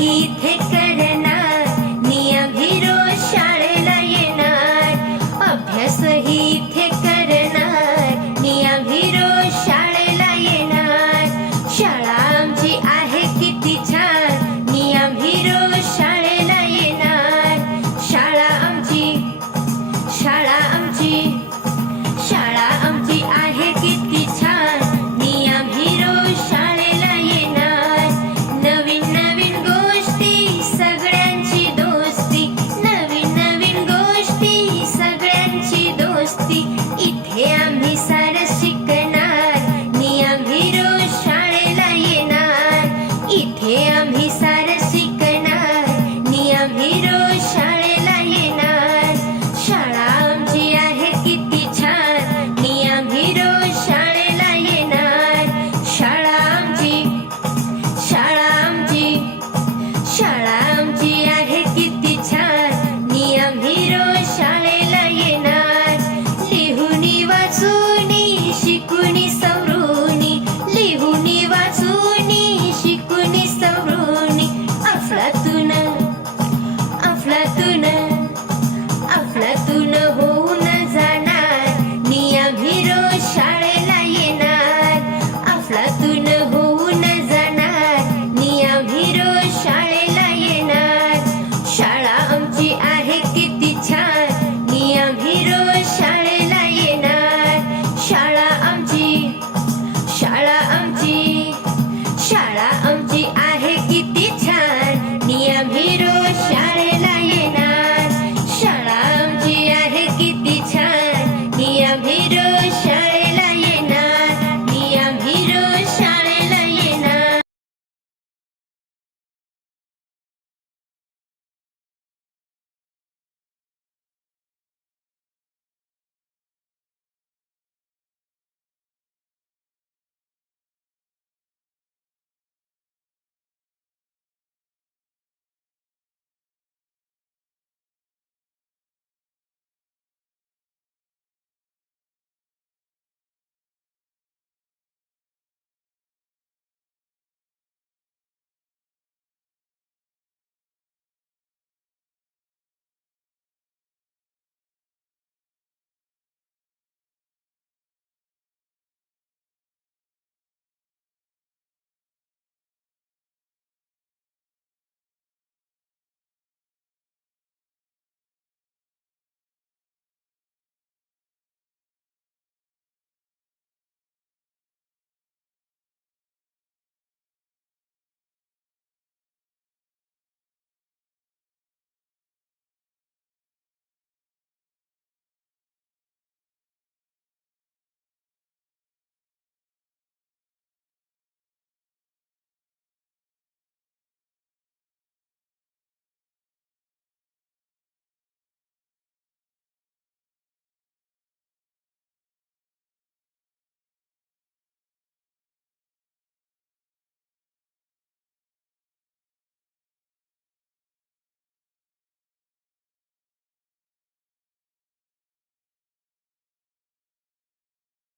ही थे